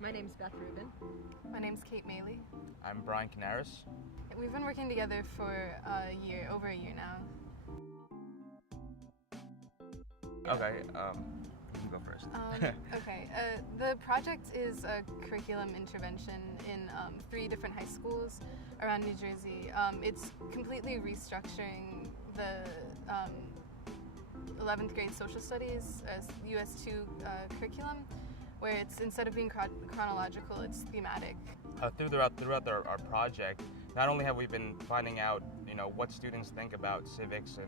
My name's Beth Rubin. My name's Kate Maley. I'm Brian Canaris. We've been working together for over a year now. Okay, you can go first. Okay, the project is a curriculum intervention in 3 different high schools around New Jersey. It's completely restructuring the 11th grade social studies US2 curriculum, where it's, instead of being chronological, it's thematic. Throughout our project, not only have we been finding out, what students think about civics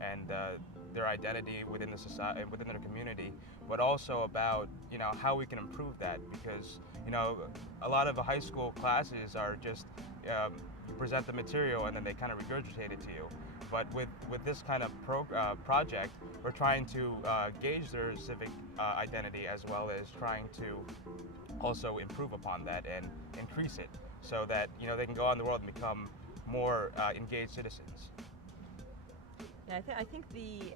and their identity within the society, within their community, but also about how we can improve that, because a lot of the high school classes are just you present the material and then they kind of regurgitate it to you. But with this kind of project, we're trying to gauge their civic identity, as well as trying to also improve upon that and increase it, so that they can go out in the world and become more engaged citizens. Yeah, I think the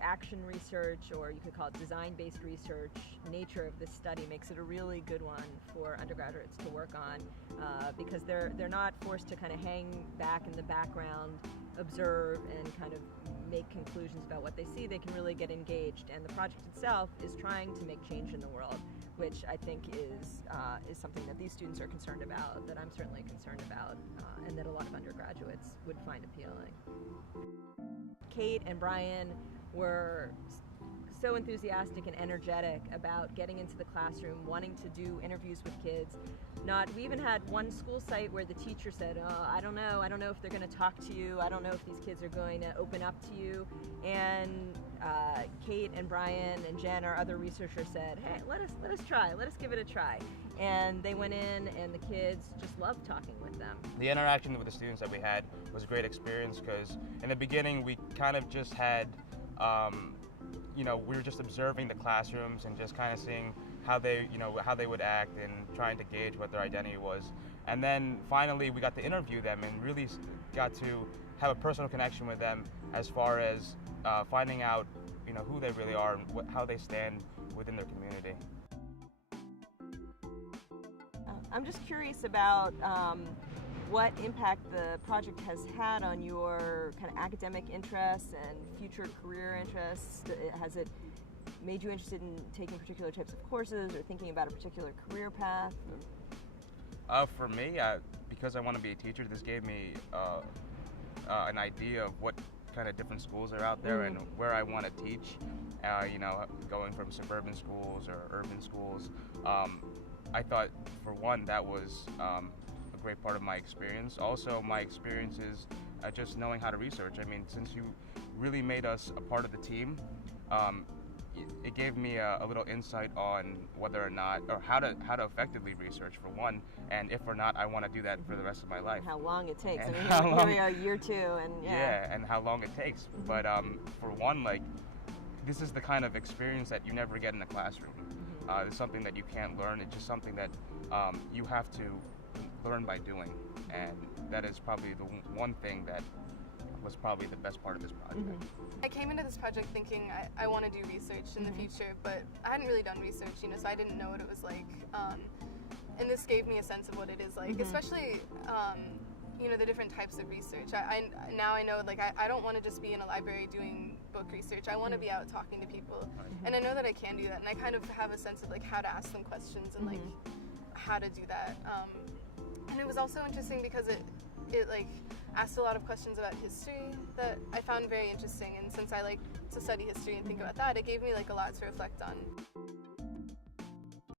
action research, or you could call it design-based research, nature of this study makes it a really good one for undergraduates to work on, because they're not forced to kind of hang back in the background, observe, and kind of make conclusions about what they see. They can really get engaged, and the project itself is trying to make change in the world, which I think is something that these students are concerned about, that I'm certainly concerned about, and that a lot of undergraduates would find appealing. Kate and Brian were so enthusiastic and energetic about getting into the classroom, wanting to do interviews with kids. We even had one school site where the teacher said, "Oh, I don't know if they're going to talk to you. I don't know if these kids are going to open up to you." And Kate and Brian and Jen, our other researchers, said, "Hey, let us try. Let us give it a try." And they went in, and the kids just loved talking with them. The interaction with the students that we had was a great experience, because in the beginning we kind of just had, we were just observing the classrooms and just kind of seeing how they would act and trying to gauge what their identity was. And then finally we got to interview them and really got to have a personal connection with them, as far as finding out who they really are and how they stand within their community. I'm just curious about what impact the project has had on your kind of academic interests and future career interests. Has it made you interested in taking particular types of courses or thinking about a particular career path? For me, because I want to be a teacher, this gave me an idea of what kind of different schools are out there and where I want to teach. Going from suburban schools or urban schools. I thought, for one, that was a great part of my experience. Also, my experience is just knowing how to research. I mean, since you really made us a part of the team, it gave me a little insight on whether or not, or how to effectively research, for one, and if or not I want to do that for the rest of my life. How long it takes. And I mean, here we are, year 2, and yeah, and how long it takes. But for one, this is the kind of experience that you never get in a classroom. It's something that you can't learn. It's just something that you have to learn by doing, and that is probably the one thing that was probably the best part of this project. I came into this project thinking I want to do research in the future, but I hadn't really done research, so I didn't know what it was like. And this gave me a sense of what it is like, especially the different types of research. Now I know, I don't want to just be in a library doing book research. I want to be out talking to people, and I know that I can do that, and I kind of have a sense of how to ask them questions and how to do that. And it was also interesting because it asked a lot of questions about history that I found very interesting, and since I like to study history and think about that, it gave me a lot to reflect on.